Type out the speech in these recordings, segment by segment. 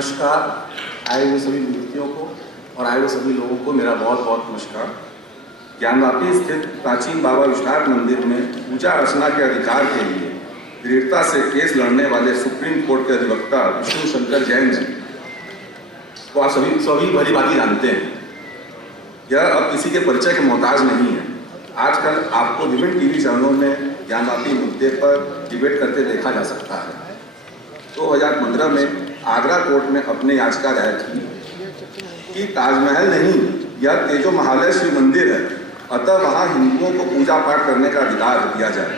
नमस्कार। आए हुए सभी मूर्तियों को और आए हुए सभी लोगों को मेरा बहुत बहुत नमस्कार। ज्ञानवापी स्थित प्राचीन बाबा विश्वनाथ मंदिर में पूजा अर्चना के अधिकार के लिए दृढ़ता से केस लड़ने वाले सुप्रीम कोर्ट के अधिवक्ता विष्णु शंकर जैन जी को आप सभी भली भांति जानते हैं। यह अब किसी के परिचय के मोहताज नहीं है। आजकल आपको विभिन्न टीवी चैनलों में ज्ञानवापी मुद्दे पर डिबेट करते देखा जा सकता है। 2015 में आगरा कोर्ट में अपने याचिका दायर की कि ताजमहल नहीं, यह तेजो महालय शिव मंदिर है, अतः वहां हिंदुओं को पूजा पाठ करने का अधिकार दिया जाए।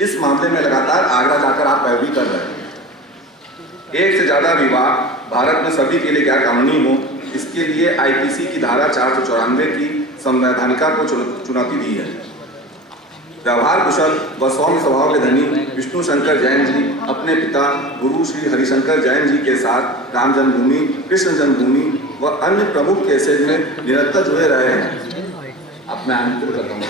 इस मामले में लगातार आगरा जाकर आप पैरवी कर रहे हैं। एक से ज्यादा विवाह भारत में सभी के लिए गैर कानूनी हो, इसके लिए आईपीसी की धारा 494 की संवैधानिका को चुनौती दी है। व्यवहार कुशल व सौम्य स्वभाव के धनी विष्णु शंकर जैन जी अपने पिता गुरु श्री हरिशंकर जैन जी के साथ राम जन्मभूमि, कृष्ण जन्मभूमि व अन्य प्रमुख केसेज में निरंतर जुड़े रहे हैं। अब मैं आनंद करता हूँ।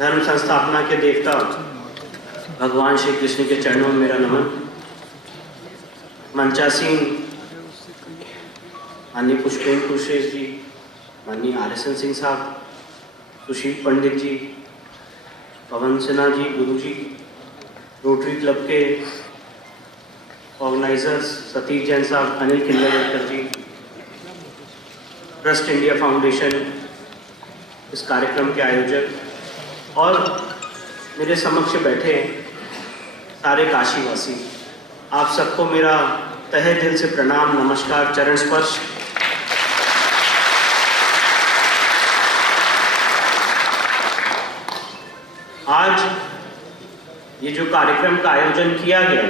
धर्म संस्थापना के देवता भगवान श्री कृष्ण के चरणों में मेरा नमन। मंचासीन माननीय पुष्पेंद्र कुशरेश जी, माननीय RSN सिंह साहब, सुशील पंडित जी, पवन सिन्हा जी, गुरु जी, रोटरी क्लब के ऑर्गेनाइजर्स सतीश जैन साहब, अनिल किल्लर जी, ट्रस्ट इंडिया फाउंडेशन, इस कार्यक्रम के आयोजक और मेरे समक्ष बैठे सारे काशीवासी, आप सबको मेरा तहे दिल से प्रणाम, नमस्कार, चरण स्पर्श। आज ये जो कार्यक्रम का आयोजन किया गया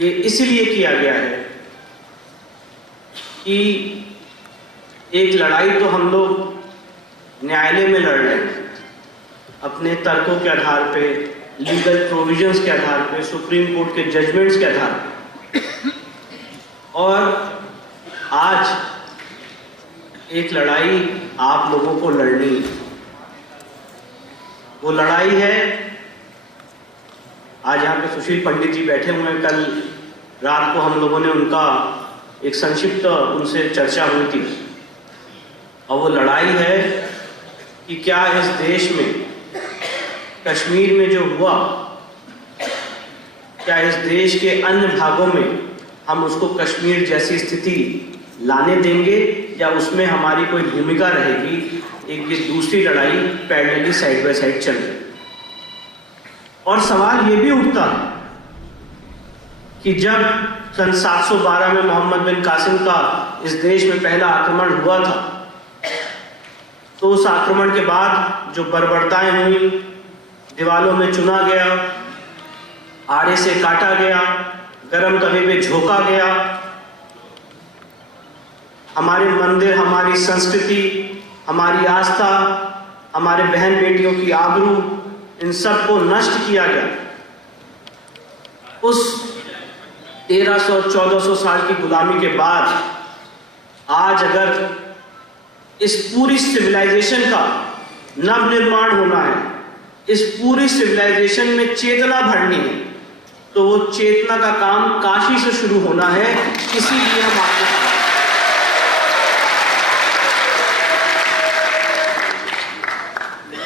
ये इसलिए किया गया है कि एक लड़ाई तो हम लोग न्यायालय में लड़ रहे हैं, अपने तर्कों के आधार पे, लीगल प्रोविजंस के आधार पे, सुप्रीम कोर्ट के जजमेंट्स के आधार पे। और आज एक लड़ाई आप लोगों को लड़नी है। वो लड़ाई है, आज यहाँ पे सुशील पंडित जी बैठे हुए हैं। कल रात को हम लोगों ने उनका एक संक्षिप्त उनसे चर्चा हुई थी, और वो लड़ाई है कि क्या इस देश में कश्मीर में जो हुआ, क्या इस देश के अन्य भागों में हम उसको कश्मीर जैसी स्थिति लाने देंगे, या उसमें हमारी कोई भूमिका रहेगी। एक ये दूसरी लड़ाई पैरेलली साइड बाय साइड चल रही। और सवाल ये भी उठता है कि जब सन 712 में मोहम्मद बिन कासिम का इस देश में पहला आक्रमण हुआ था, तो उस आक्रमण के बाद जो बर्बरताएं हुई, दीवालों में चुना गया, आड़े से काटा गया, गरम तवे पे झोंका गया, हमारे मंदिर, हमारी संस्कृति, हमारी आस्था, हमारे बहन बेटियों की आबरू, इन सब को नष्ट किया गया। उस 1300-1400 साल की गुलामी के बाद आज अगर इस पूरी सिविलाइजेशन का नव निर्माण होना है, इस पूरी सिविलाइजेशन में चेतना भरनी है, तो वो चेतना का काम काशी से शुरू होना है। इसीलिए हम आपको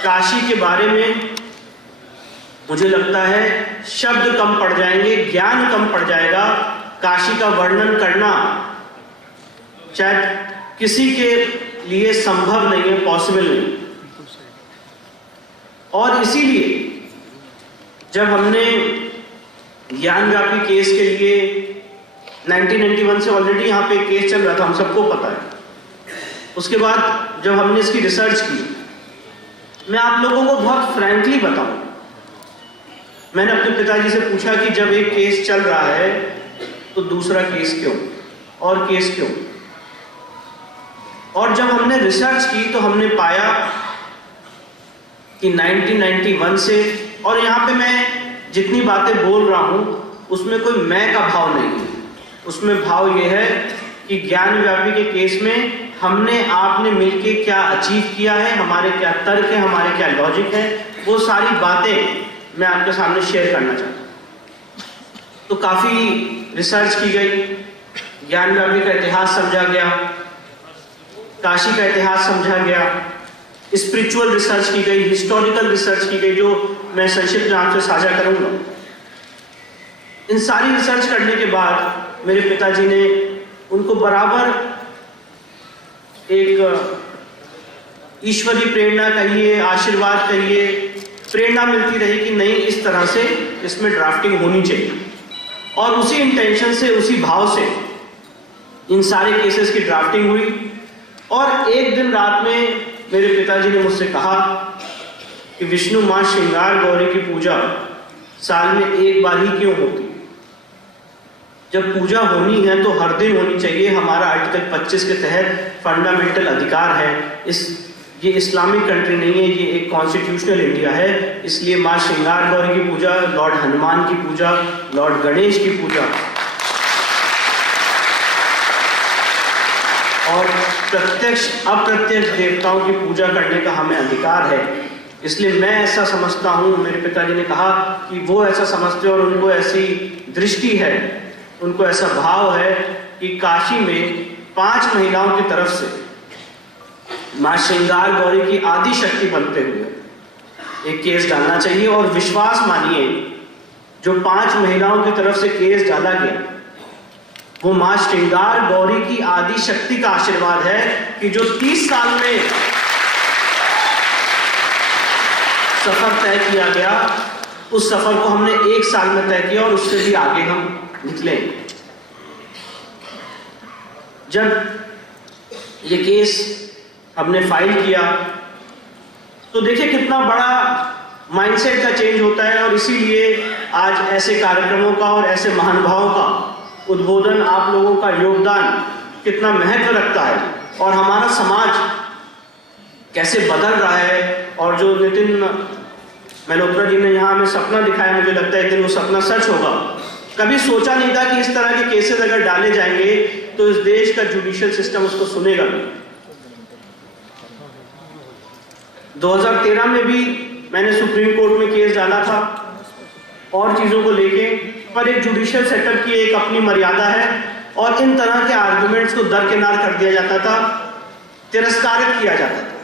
काशी के बारे में मुझे लगता है शब्द कम पड़ जाएंगे, ज्ञान कम पड़ जाएगा। काशी का वर्णन करना शायद किसी के लिए संभव नहीं है, पॉसिबल नहीं। और इसीलिए जब हमने ज्ञानव्यापी केस के लिए 1991 से ऑलरेडी यहाँ पे केस चल रहा था, हम सबको पता है। उसके बाद जब हमने इसकी रिसर्च की, मैं आप लोगों को बहुत फ्रैंकली बताऊं, मैंने अपने पिताजी से पूछा कि जब एक केस चल रहा है तो दूसरा केस क्यों, और केस क्यों। और जब हमने रिसर्च की तो हमने पाया कि 1991 से, और यहाँ पे मैं जितनी बातें बोल रहा हूँ उसमें कोई मैं का भाव नहीं है, उसमें भाव ये है कि ज्ञान व्यापी के केस में हमने आपने मिलके क्या अचीव किया है, हमारे क्या तर्क है, हमारे क्या लॉजिक है, वो सारी बातें मैं आपके सामने शेयर करना चाहता हूँ। तो काफ़ी रिसर्च की गई, ज्ञान व्यापी का इतिहास समझा गया, काशी का इतिहास समझा गया, स्पिरिचुअल रिसर्च की गई, हिस्टोरिकल रिसर्च की गई, जो मैं संक्षिप्त में आपसे साझा करूंगा। इन सारी रिसर्च करने के बाद मेरे पिताजी ने, उनको बराबर एक ईश्वरीय प्रेरणा कहिए, आशीर्वाद कहिए, प्रेरणा मिलती रही कि नहीं, इस तरह से इसमें ड्राफ्टिंग होनी चाहिए। और उसी इंटेंशन से, उसी भाव से इन सारे केसेस की ड्राफ्टिंग हुई। और एक दिन रात में मेरे पिताजी ने मुझसे कहा कि विष्णु माँ श्रृंगार गौरी की पूजा साल में एक बार ही क्यों होती? जब पूजा होनी है तो हर दिन होनी चाहिए। हमारा आर्टिकल 25 के तहत फंडामेंटल अधिकार है। ये इस्लामिक कंट्री नहीं है, ये एक कॉन्स्टिट्यूशनल इंडिया है। इसलिए माँ श्रृंगार गौरी की पूजा, लॉर्ड हनुमान की पूजा, लॉर्ड गणेश की पूजा और प्रत्यक्ष अप्रत्यक्ष देवताओं की पूजा करने का हमें अधिकार है। इसलिए मैं ऐसा समझता हूँ, मेरे पिताजी ने कहा कि वो ऐसा समझते और उनको ऐसी दृष्टि है, उनको ऐसा भाव है कि काशी में 5 महिलाओं की तरफ से माँ श्रृंगार गौरी की आदि शक्ति बनते हुए एक केस डालना चाहिए। और विश्वास मानिए, जो 5 महिलाओं की तरफ से केस डाला गया वो माँ श्रृंगार गौरी की आदि शक्ति का आशीर्वाद है कि जो 30 साल में सफर तय किया गया, उस सफर को हमने 1 साल में तय किया और उससे भी आगे हम निकले। जब ये केस हमने फाइल किया तो देखिए कितना बड़ा माइंडसेट का चेंज होता है। और इसीलिए आज ऐसे कार्यक्रमों का और ऐसे महानुभावों का उद्बोधन, आप लोगों का योगदान कितना महत्व रखता है और हमारा समाज कैसे बदल रहा है। और जो नितिन मल्होत्रा जी ने यहाँ हमें सपना दिखाया, मुझे लगता है एक दिन वो सपना सच होगा। कभी सोचा नहीं था कि इस तरह के केसेस अगर डाले जाएंगे तो इस देश का जुडिशियल सिस्टम उसको सुनेगा भी। 2013 में भी मैंने सुप्रीम कोर्ट में केस डाला था और चीजों को लेके, पर एक जुडिशियल सेटअप की एक अपनी मर्यादा है और इन तरह के आर्गुमेंट्स को दरकिनार कर दिया जाता था, तिरस्कारित किया जाता था।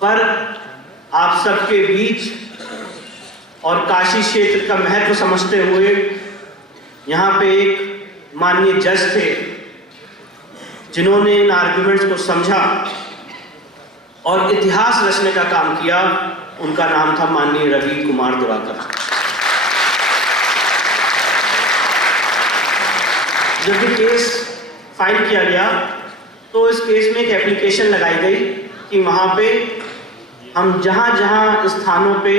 पर आप सबके बीच और काशी क्षेत्र का महत्व समझते हुए यहाँ पे एक माननीय जज थे जिन्होंने इन आर्गुमेंट्स को समझा और इतिहास रचने का काम किया। उनका नाम था माननीय रवि कुमार दिवाकर। जब ये केस फाइल किया गया तो इस केस में एक एप्लीकेशन लगाई गई कि वहाँ पे हम जहाँ स्थानों पे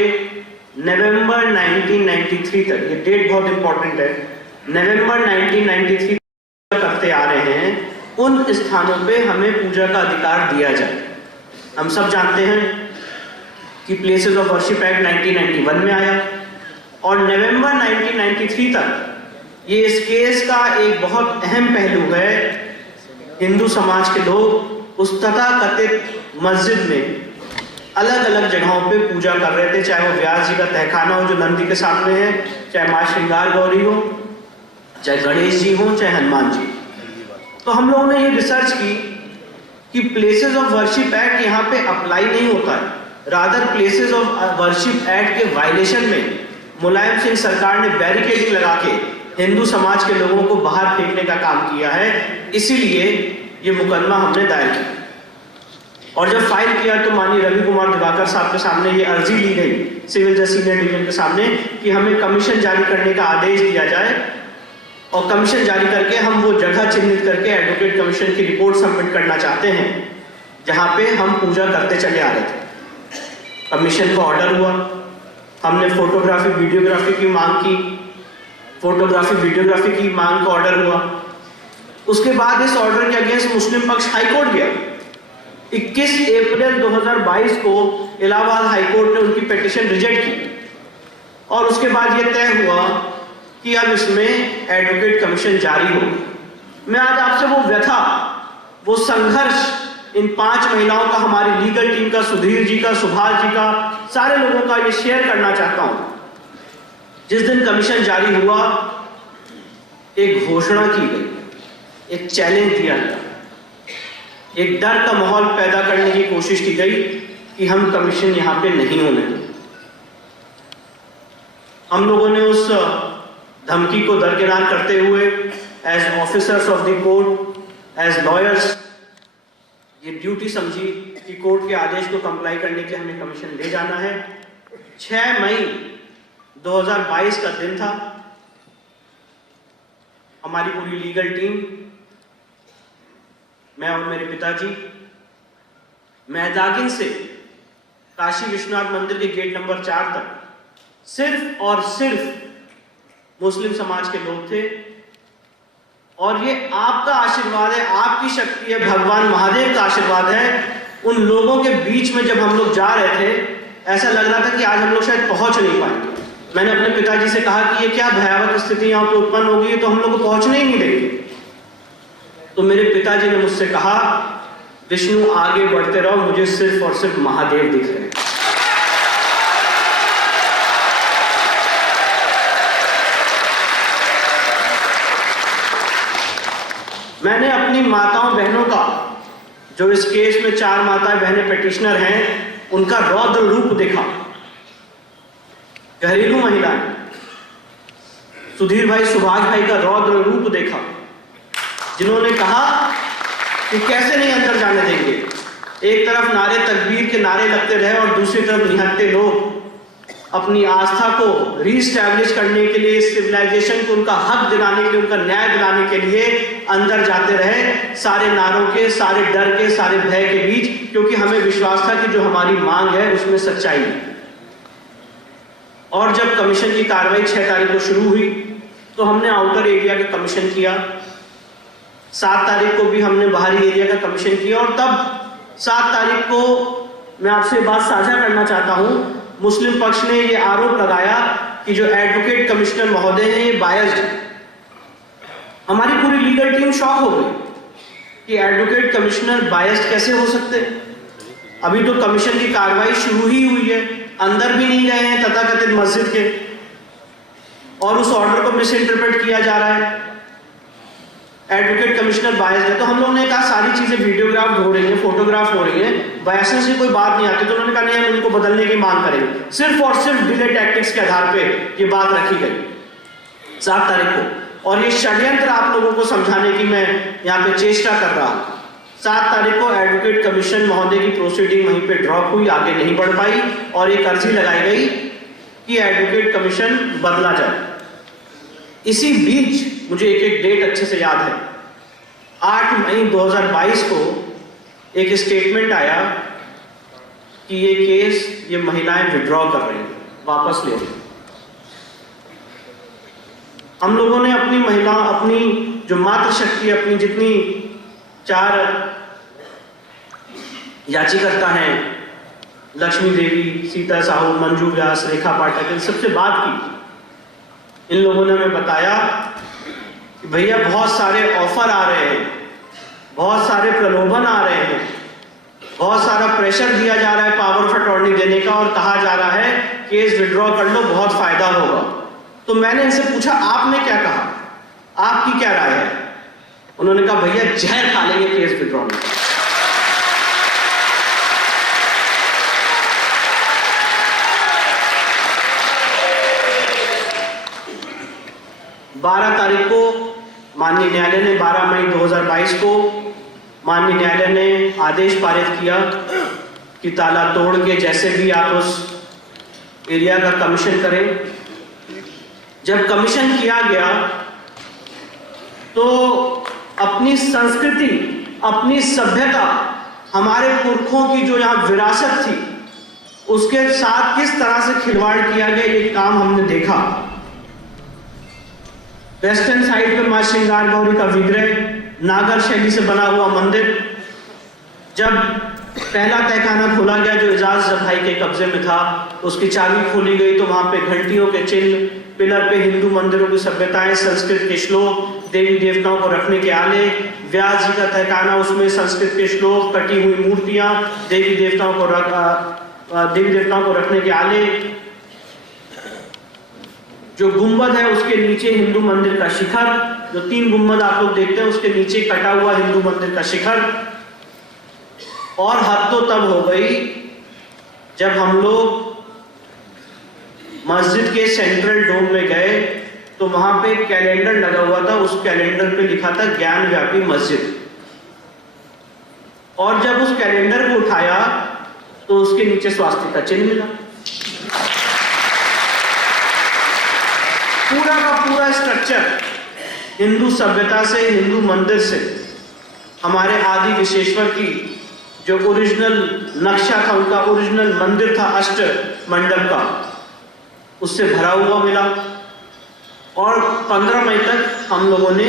नवंबर 1993 तक, ये डेट बहुत इंपॉर्टेंट है, नवंबर 1993 करते आ रहे हैं, उन स्थानों पे हमें पूजा का अधिकार दिया जाए। हम सब जानते हैं कि प्लेसेस ऑफ वर्शिप एक्ट 1991 में आया और नवंबर 1993 तक ये इस केस का एक बहुत अहम पहलू है। हिंदू समाज के लोग उस तथाकथित मस्जिद में अलग अलग जगहों पे पूजा कर रहे थे, चाहे वो व्यास जी का तहखाना हो जो नंदी के सामने है, चाहे माँ श्रृंगार गौरी हो, चाहे गणेश जी हो, चाहे हनुमान जी। तो हम लोगों ने ये रिसर्च की कि प्लेसेस ऑफ वर्शिप एक्ट यहाँ पे अप्लाई नहीं होता है, rather places of worship act के वायलेशन में मुलायम सिंह सरकार ने बैरिकेडिंग लगा के हिंदू समाज के लोगों को बाहर फेंकने का काम किया है। इसीलिए ये मुकदमा हमने दायर किया और जब फाइल किया तो माननीय रवि कुमार दिवाकर साहब के सामने ये अर्जी ली गई सिविल जज सीनियर डिवीजन के सामने कि हमें कमीशन जारी करने का आदेश दिया जाए और कमीशन जारी करके हम वो जगह चिन्हित करके एडवोकेट कमीशन की रिपोर्ट सबमिट करना चाहते हैं जहां पे हम पूजा करते चले आ रहे थे। कमीशन का ऑर्डर हुआ, हमने फोटोग्राफी वीडियोग्राफी की मांग की, फोटोग्राफी वीडियोग्राफी की मांग का ऑर्डर हुआ। उसके बाद इस ऑर्डर के अगेंस्ट मुस्लिम पक्ष हाईकोर्ट गया। 21 अप्रैल 2022 को इलाहाबाद हाईकोर्ट ने उनकी पिटीशन रिजेक्ट की और उसके बाद यह तय हुआ कि अब इसमें एडवोकेट कमीशन जारी हो। मैं आज आपसे वो व्यथा, वो संघर्ष इन 5 महिलाओं का, हमारी लीगल टीम का, सुधीर जी का, सुभाष जी का, सारे लोगों का ये शेयर करना चाहता हूं। जिस दिन कमीशन जारी हुआ, एक घोषणा की गई, एक चैलेंज दिया गया, एक डर का माहौल पैदा करने की कोशिश की गई कि हम कमीशन यहां पे नहीं होने दें। हम लोगों ने उस धमकी को दरकिनार करते हुए as officers of the court, as lawyers, ये ड्यूटी समझी कि कोर्ट के आदेश को कंप्लाई करने के लिए हमें कमीशन ले जाना है। 6 मई 2022 का दिन था। हमारी पूरी लीगल टीम, मैं और मेरे पिताजी, मैदागिन से काशी विश्वनाथ मंदिर के गेट नंबर 4 तक सिर्फ और सिर्फ मुस्लिम समाज के लोग थे। और ये आपका आशीर्वाद है, आपकी शक्ति है, भगवान महादेव का आशीर्वाद है। उन लोगों के बीच में जब हम लोग जा रहे थे, ऐसा लग रहा था कि आज हम लोग शायद पहुंच नहीं पाएंगे। मैंने अपने पिताजी से कहा कि ये क्या भयावह स्थिति यहाँ पे उत्पन्न हो गई, तो हम लोग को पहुंचने ही नहीं देंगे। तो मेरे पिताजी ने मुझसे कहा, विष्णु आगे बढ़ते रहो, मुझे सिर्फ और सिर्फ महादेव दिख रहे हैं। मैंने अपनी माताओं बहनों का, जो इस केस में 4 माताएं बहनें पिटिशनर हैं, उनका रौद्र रूप देखा। घरेलू महिलाएं, सुधीर भाई, सुभाष भाई का रौद्र रूप देखा, जिन्होंने कहा कि कैसे नहीं अंदर जाने देंगे। एक तरफ नारे तकबीर के नारे लगते रहे और दूसरी तरफ निहत्ते लोग अपनी आस्था को रीस्टैब्लिश करने के लिए, सिविलाइजेशन को उनका हक दिलाने के लिए, उनका न्याय दिलाने के लिए अंदर जाते रहे, सारे नारों के, सारे डर के, सारे भय के बीच, क्योंकि हमें विश्वास था कि जो हमारी मांग है उसमें सच्चाई है। और जब कमीशन की कार्रवाई 6 तारीख को शुरू हुई, तो हमने आउटर एरिया का कमीशन किया। 7 तारीख को भी हमने बाहरी एरिया का कमीशन किया। और तब 7 तारीख को मैं आपसे बात साझा करना चाहता हूं, मुस्लिम पक्ष ने ये आरोप लगाया कि जो एडवोकेट कमिश्नर महोदय हैं ये बायस्ड। हमारी पूरी लीगल टीम शॉक हो गई कि एडवोकेट कमिश्नर बायस्ड कैसे हो सकते। अभी तो कमीशन की कार्रवाई शुरू ही हुई है, अंदर भी नहीं गए हैं तथाकथित मस्जिद के, और उस ऑर्डर को मिस इंटरप्रेट किया जा रहा है। एडवोकेट कमिश्नर बायस्ड है। तो हम लोगों ने कहा सारी चीजें वीडियोग्राफ हो रही है, फोटोग्राफ हो रही है, बायसनेस से कोई बात नहीं आती। तो उन्होंने कहा नहीं, हम इनको बदलने की मांग करेंगे। सिर्फ और सिर्फ डिले टैक्टिक्स के आधार पे ये बात रखी गई 7 तारीख को। और ये षड्यंत्र आप लोगों को समझाने की मैं यहाँ पे चेष्टा कर रहा हूं। 7 तारीख को एडवोकेट कमीशन महोदय की प्रोसीडिंग वहीं पे ड्रॉप हुई, आगे नहीं बढ़ पाई, और एक अर्जी लगाई गई कि एडवोकेट कमीशन बदला जाए। इसी बीच मुझे एक डेट अच्छे से याद है, 8 मई 2022 को एक स्टेटमेंट आया कि ये केस, ये महिलाएं विड्रॉ कर रही हैं, वापस ले रही। हम लोगों ने अपनी महिला, अपनी जो मातृशक्ति, अपनी जितनी 4 याचिकर्ता हैं, लक्ष्मी देवी, सीता साहू, मंजू व्यास, रेखा पाठक, इन सबसे बात की। इन लोगों ने हमें बताया कि भैया बहुत सारे ऑफर आ रहे हैं, बहुत सारे प्रलोभन आ रहे हैं, बहुत सारा प्रेशर दिया जा रहा है पावर ऑफ अटॉर्नी देने का, और कहा जा रहा है केस विड्रॉ कर लो, बहुत फायदा होगा। तो मैंने इनसे पूछा, आपने क्या कहा, आपकी क्या राय है? उन्होंने कहा भैया जहर खा लेंगे केस विड्रॉ में। 12 तारीख को माननीय न्यायालय ने, 12 मई 2022 को माननीय न्यायालय ने आदेश पारित किया कि ताला तोड़ के जैसे भी आप उस एरिया का कमीशन करें। जब कमीशन किया गया तो अपनी संस्कृति, अपनी सभ्यता, हमारे पुरखों की जो यहाँ विरासत थी, उसके साथ किस तरह से खिलवाड़ किया गया, ये काम हमने देखा। वेस्टर्न साइड पे मां श्रृंगार गौरी का विग्रह, नागर शैली से बना हुआ मंदिर। जब पहला तहखाना खोला गया जो एजाज भाई के कब्जे में था, उसकी चाबी खोली गई तो वहां पे घंटियों के चिन्ह, पिलर पे हिंदू मंदिरों की सभ्यताएं, संस्कृत के श्लोक, देवी देवताओं को रखने के आले, व्यास जी का तहखाना, उसमें संस्कृत के श्लोक, कटी हुई मूर्तियां, देवी देवताओं को रखने के आले। जो गुंबद है उसके नीचे हिंदू मंदिर का शिखर, जो 3 गुंबद आप लोग देखते हैं उसके नीचे कटा हुआ हिंदू मंदिर का शिखर। और हद तो तब हो गई जब हम लोग मस्जिद के सेंट्रल डोम में गए तो वहां पे कैलेंडर लगा हुआ था, उस कैलेंडर पे लिखा था ज्ञान व्यापी मस्जिद। और जब उस कैलेंडर को उठाया तो उसके नीचे स्वास्तिक का चिन्ह मिला। पूरा का पूरा स्ट्रक्चर हिंदू सभ्यता से, हिंदू मंदिर से, हमारे आदि विश्वेश्वर की जो ओरिजिनल नक्शा था, उनका ओरिजिनल मंदिर था अष्ट मंडप का, उससे भरा हुआ मिला। और 15 मई तक हम लोगों ने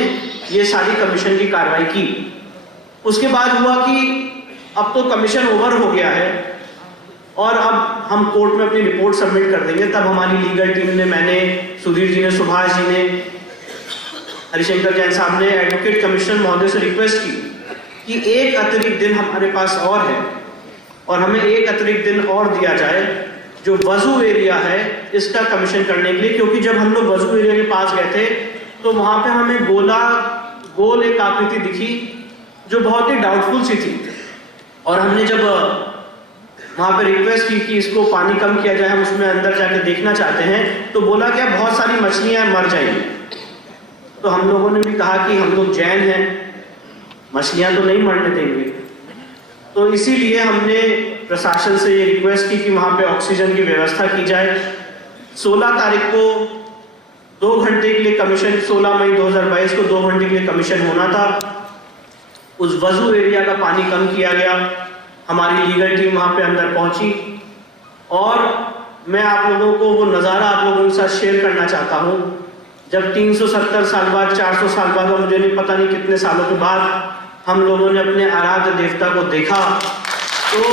ये सारी कमीशन की कार्रवाई की। उसके बाद हुआ कि अब तो कमीशन ओवर हो गया है और अब हम कोर्ट में अपनी रिपोर्ट सबमिट कर देंगे। तब हमारी लीगल टीम ने, मैंने, सुधीर जी ने, सुभाष जी ने, हरिशंकर जैन साहब ने एडवोकेट कमिश्नर महोदय से रिक्वेस्ट की कि एक अतिरिक्त दिन हमारे पास और है और हमें एक अतिरिक्त दिन और दिया जाए जो वजू एरिया है इसका कमीशन करने के लिए। क्योंकि जब हम लोग वजू एरिया के पास गए थे तो वहां पे हमें गोल एक आकृति दिखी जो बहुत ही डाउटफुल सी थी। और हमने जब वहां पे रिक्वेस्ट की कि इसको पानी कम किया जाए, हम उसमें अंदर जाके देखना चाहते हैं, तो बोला गया बहुत सारी मछलियां मर जाएंगी। तो हम लोगों ने भी कहा कि हम लोग जैन हैं, मछलियां तो नहीं मरने देंगे। तो इसीलिए हमने प्रशासन से ये रिक्वेस्ट की कि वहां पे ऑक्सीजन की व्यवस्था की जाए। 16 तारीख को 2 घंटे के लिए कमीशन, 16 मई 2022 को 2 घंटे के लिए कमीशन होना था। उस वजू एरिया का पानी कम किया गया। हमारी लीगल टीम वहां पे अंदर पहुंची और मैं आप लोगों को वो नज़ारा आप लोगों के साथ शेयर करना चाहता हूं। जब 370 साल बाद, 400 साल बाद, मुझे नहीं पता नहीं कितने सालों के बाद हम लोगों ने अपने आराध्य देवता को देखा तो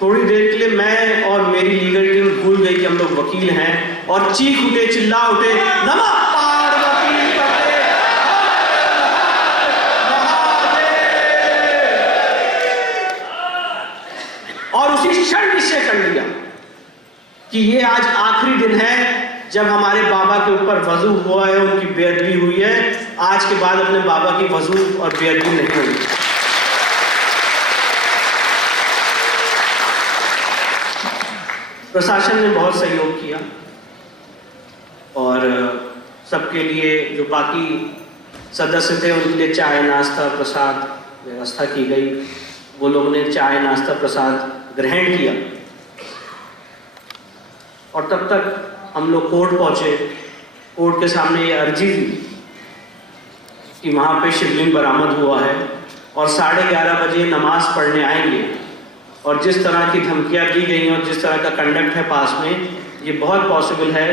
थोड़ी देर के लिए मैं और मेरी लीगल टीम भूल गई कि हम लोग वकील हैं और चीख उठे, चिल्ला उठे, नमः पार्वती पते और उसी क्षण निश्चय कर लिया कि ये आज आखिरी दिन है जब हमारे बाबा के ऊपर वजू हुआ है, उनकी बेअदबी हुई है। आज के बाद अपने बाबा की वजू और बेअदबी नहीं होगी। प्रशासन ने बहुत सहयोग किया और सबके लिए जो बाकी सदस्य थे उनके लिए चाय, नाश्ता, प्रसाद व्यवस्था की गई। वो लोगों ने चाय, नाश्ता, प्रसाद ग्रहण किया और तब तक हम लोग कोर्ट पहुंचे। कोर्ट के सामने ये अर्जी थी कि वहाँ पे शिवलिंग बरामद हुआ है और 11:30 बजे नमाज पढ़ने आएंगे। और जिस तरह की धमकियाँ दी गई और जिस तरह का कंडक्ट है पास में, ये बहुत पॉसिबल है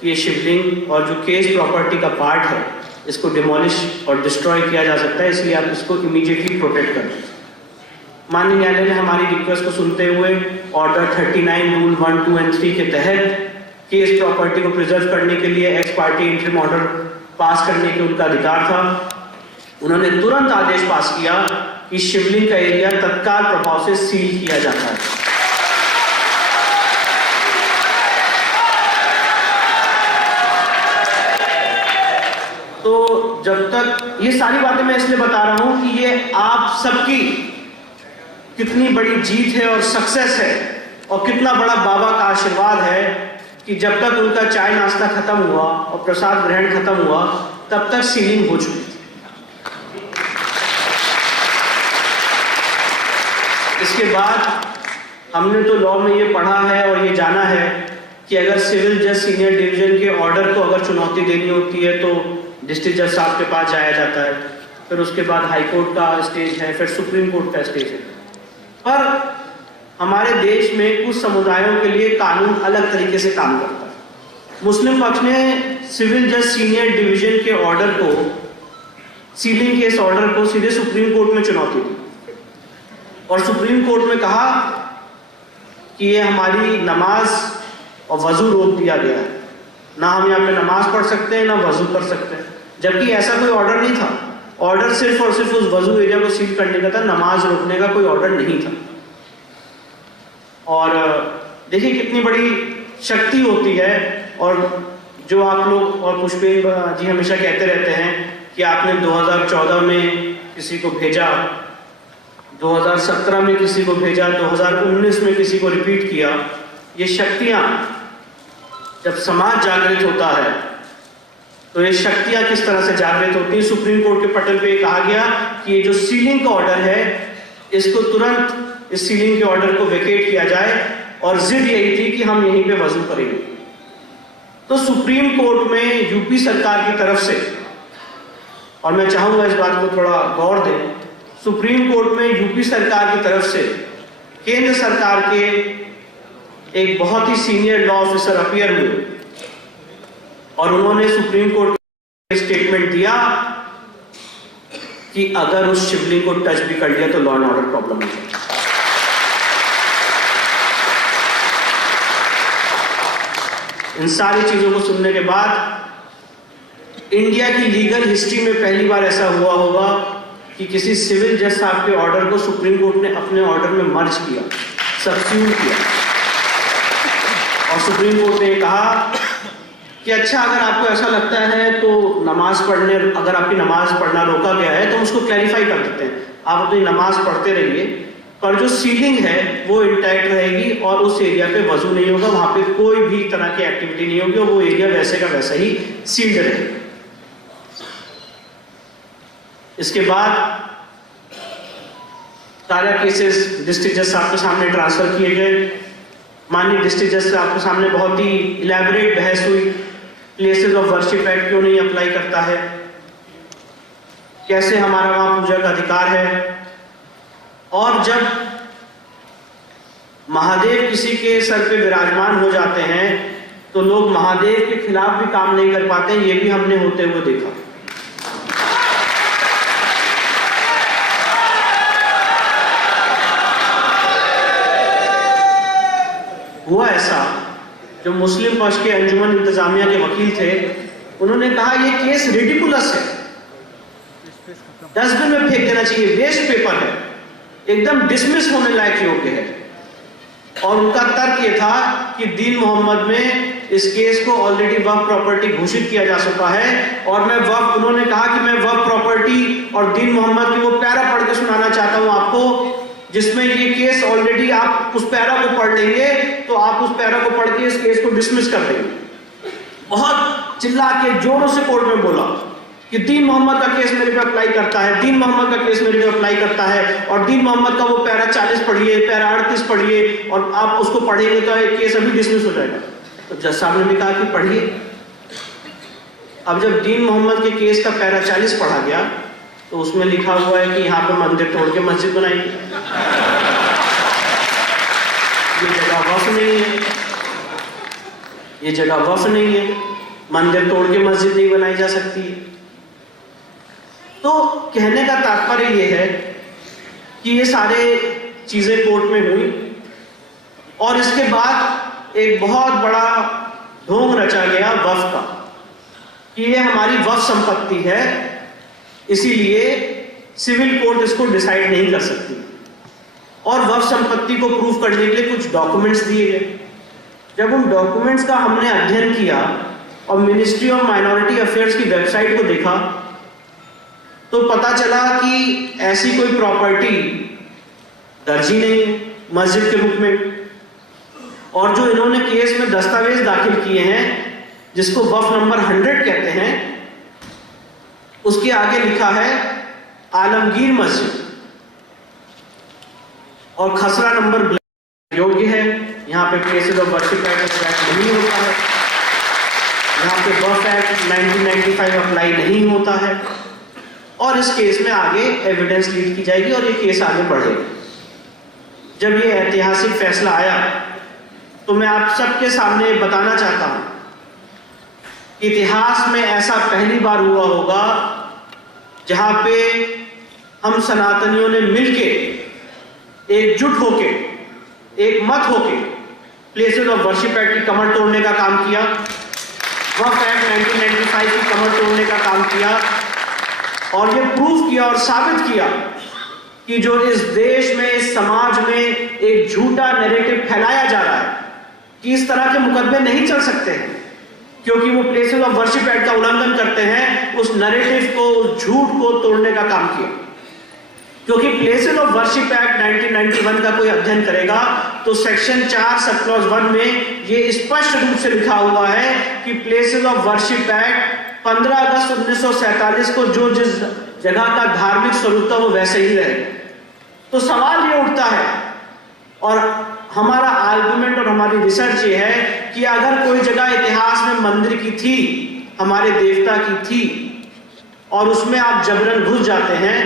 कि ये शिवलिंग और जो केस प्रॉपर्टी का पार्ट है इसको डिमोलिश और डिस्ट्रॉय किया जा सकता है, इसलिए आप इसको इमीडिएटली प्रोटेक्ट करें। माननीय न्यायालय ने हमारी रिक्वेस्ट को सुनते हुए ऑर्डर 39 रूल 1, 2 और 3 के तहत केस प्रॉपर्टी को प्रिजर्व करने के लिए x party interim order pass करने के उनका अधिकार था। उन्होंने तुरंत आदेश पास किया कि शिवलिंग का एरिया तत्काल प्रभाव से सील किया जाता है। तो जब तक ये सारी बातें मैं इसलिए बता रहा हूं कि ये आप सबकी कितनी बड़ी जीत है और सक्सेस है और कितना बड़ा बाबा का आशीर्वाद है कि जब तक उनका चाय नाश्ता खत्म हुआ और प्रसाद ग्रहण खत्म हुआ तब तक सीलिंग हो चुकी थी। इसके बाद हमने तो लॉ में ये पढ़ा है और ये जाना है कि अगर सिविल जज सीनियर डिवीजन के ऑर्डर को अगर चुनौती देनी होती है तो डिस्ट्रिक्ट जज साहब के पास जाया जाता है, फिर उसके बाद हाई कोर्ट का स्टेज है, फिर सुप्रीम कोर्ट का स्टेज है। पर हमारे देश में कुछ समुदायों के लिए कानून अलग तरीके से काम करता है। मुस्लिम पक्ष ने सिविल जज सीनियर डिवीजन के ऑर्डर को, सीलिंग केस ऑर्डर को सीधे सुप्रीम कोर्ट में चुनौती दी और सुप्रीम कोर्ट में कहा कि ये हमारी नमाज और वजू रोक दिया गया है, ना हम यहाँ पे नमाज पढ़ सकते हैं ना वजू कर सकते हैं, जबकि ऐसा कोई ऑर्डर नहीं था। ऑर्डर सिर्फ और सिर्फ उस वजू एरिया को सील करने का था, नमाज रोकने का कोई ऑर्डर नहीं था। और देखिए कितनी बड़ी शक्ति होती है। और जो आप लोग और पुष्पेन जी हमेशा कहते रहते हैं कि आपने 2014 में किसी को भेजा, 2017 में किसी को भेजा, 2019 में किसी को रिपीट किया। ये शक्तियां, जब समाज जागृत होता है तो ये शक्तियां किस तरह से जागृत होती हैं। सुप्रीम कोर्ट के पटल पे कहा गया कि ये जो सीलिंग का ऑर्डर है, इसको तुरंत इस सीलिंग के ऑर्डर को वेकेट किया जाए, और जिद यही थी कि हम यहीं पे वजू करेंगे। तो सुप्रीम कोर्ट में यूपी सरकार की तरफ से, और मैं चाहूंगा इस बात को थोड़ा गौर दें, सुप्रीम कोर्ट में यूपी सरकार की तरफ से केंद्र सरकार के एक बहुत ही सीनियर लॉ ऑफिसर अपीयर हुए और उन्होंने सुप्रीम कोर्ट को स्टेटमेंट दिया कि अगर उस शिवलिंग को टच भी कर लिया तो लॉ एंड ऑर्डर प्रॉब्लम हो जाएगी। इन सारी चीजों को सुनने के बाद इंडिया की लीगल हिस्ट्री में पहली बार ऐसा हुआ होगा कि किसी सिविल जज साहब के ऑर्डर को सुप्रीम कोर्ट ने अपने ऑर्डर में मर्ज किया, सब्स्टिट्यूट किया। और सुप्रीम कोर्ट ने कहा कि अच्छा, अगर आपको ऐसा लगता है तो नमाज पढ़ने, अगर आपकी नमाज पढ़ना रोका गया है तो हम उसको क्लैरिफाई कर देते हैं, आप अपनी नमाज पढ़ते रहिए, पर जो सीलिंग है वो इंटैक्ट रहेगी और उस एरिया पे वजू नहीं होगा, वहां पे कोई भी तरह की एक्टिविटी नहीं होगी और वो एरिया वैसे का वैसा ही सील्ड रहेगा। इसके बाद सारे केसेस डिस्ट्रिक्ट जज साहब के सामने ट्रांसफर किए गए। माननीय डिस्ट्रिक्ट जज साहब के सामने बहुत ही इलैबोरेट बहस हुई, प्लेसेस ऑफ वर्शिप एक्ट क्यों नहीं अप्लाई करता है, कैसे हमारा वहां पूजा का अधिकार है। और जब महादेव किसी के सर पे विराजमान हो जाते हैं तो लोग महादेव के खिलाफ भी काम नहीं कर पाते, ये भी हमने होते हुए देखा। हुआ ऐसा, जो मुस्लिम पक्ष के अंजुमन इंतजामिया के वकील थे, उन्होंने कहा ये केस रिडिकुलस है, डस्टबिन में फेंक देना चाहिए, वेस्ट पेपर है, एकदम डिसमिस होने लायक योग्य है। और उनका तर्क ये था कि दीन मोहम्मद में इस केस को ऑलरेडी वक्फ प्रॉपर्टी घोषित किया जा चुका है, और मैं वक्फ, उन्होंने कहा कि मैं वक्फ प्रॉपर्टी और दीन मोहम्मद की वो पैरा पढ़ के सुनाना चाहता हूं आपको, जिसमें ये केस ऑलरेडी, आप उस पैरा को पढ़ लेंगे तो आप उस पैरा को पढ़ के इस केस को डिसमिस कर देंगे। बहुत चिल्ला के जोरों से कोर्ट में बोला कि दीन मोहम्मद का केस मेरे पे अप्लाई करता है, दीन मोहम्मद का केस मेरे पे अप्लाई करता है, और दीन मोहम्मद का वो पैरा 40 पढ़िए, पैरा 38 पढ़िए, और आप उसको पढ़ेंगे तो ये केस अभी डिसमिस हो जाएगा। तो जज साहब ने भी कहा कि पढ़िए। अब जब दीन मोहम्मद के केस का पैरा 40 पढ़ा गया तो उसमें लिखा हुआ है कि यहाँ पे मंदिर तोड़ के मस्जिद बनाएंगे, ये जगह वक्फ नहीं है, ये जगह वक्फ नहीं है, मंदिर तोड़ के मस्जिद नहीं बनाई जा सकती। तो कहने का तात्पर्य ये है कि ये सारे चीजें कोर्ट में हुई, और इसके बाद एक बहुत बड़ा ढोंग रचा गया वक्फ का कि ये हमारी वक्फ संपत्ति है, इसीलिए सिविल कोर्ट इसको डिसाइड नहीं कर सकती। और वक्फ संपत्ति को प्रूव करने के लिए कुछ डॉक्यूमेंट्स दिए गए। जब उन डॉक्यूमेंट्स का हमने अध्ययन किया और मिनिस्ट्री ऑफ माइनॉरिटी अफेयर्स की वेबसाइट को देखा तो पता चला कि ऐसी कोई प्रॉपर्टी दर्ज ही नहीं है मस्जिद के रूप में। और जो इन्होंने केस में दस्तावेज दाखिल किए हैं, जिसको वक्फ नंबर 100 कहते हैं, उसके आगे लिखा है आलमगीर मस्जिद, और खसरा नंबर योग्य है। यहाँ पे प्लेसेस ऑफ वर्शिप एक्ट नहीं होता है, यहाँ पे वक्फ एक्ट 1995 अप्लाई नहीं होता है, और इस केस में आगे एविडेंस लीड की जाएगी और ये केस आगे बढ़ेगा। जब ये ऐतिहासिक फैसला आया तो मैं आप सबके सामने बताना चाहता हूं, इतिहास में ऐसा पहली बार हुआ होगा जहां पे हम सनातनियों ने मिलके एकजुट होके एक मत होके प्लेसेस ऑफ वर्शिप एक्ट की कमर तोड़ने का काम किया, वक्फ एक्ट 1995 की कमर तोड़ने का काम किया और ये प्रूव किया और साबित किया कि जो इस देश में, इस समाज में एक झूठा नैरेटिव फैलाया जा रहा है कि इस तरह के मुकदमे नहीं चल सकते हैं क्योंकि वो प्लेसेस ऑफ वर्शिप एक्ट का उल्लंघन करते हैं, उस नैरेटिव को, उस झूठ को तोड़ने का काम किया। क्योंकि प्लेसेस ऑफ वर्शिप एक्ट 1991 का कोई अध्ययन करेगा तो सेक्शन 4 सब क्लॉज 1 में ये स्पष्ट रूप से लिखा हुआ है कि प्लेसेस ऑफ वर्शिप एक्ट 15 अगस्त 1947 को जो जिस जगह का धार्मिक स्वरूप था वो वैसे ही रहे। तो सवाल ये उठता है और हमारा आर्गुमेंट और हमारी रिसर्च ये है कि अगर कोई जगह इतिहास में मंदिर की थी, हमारे देवता की थी और उसमें आप जबरन घुस जाते हैं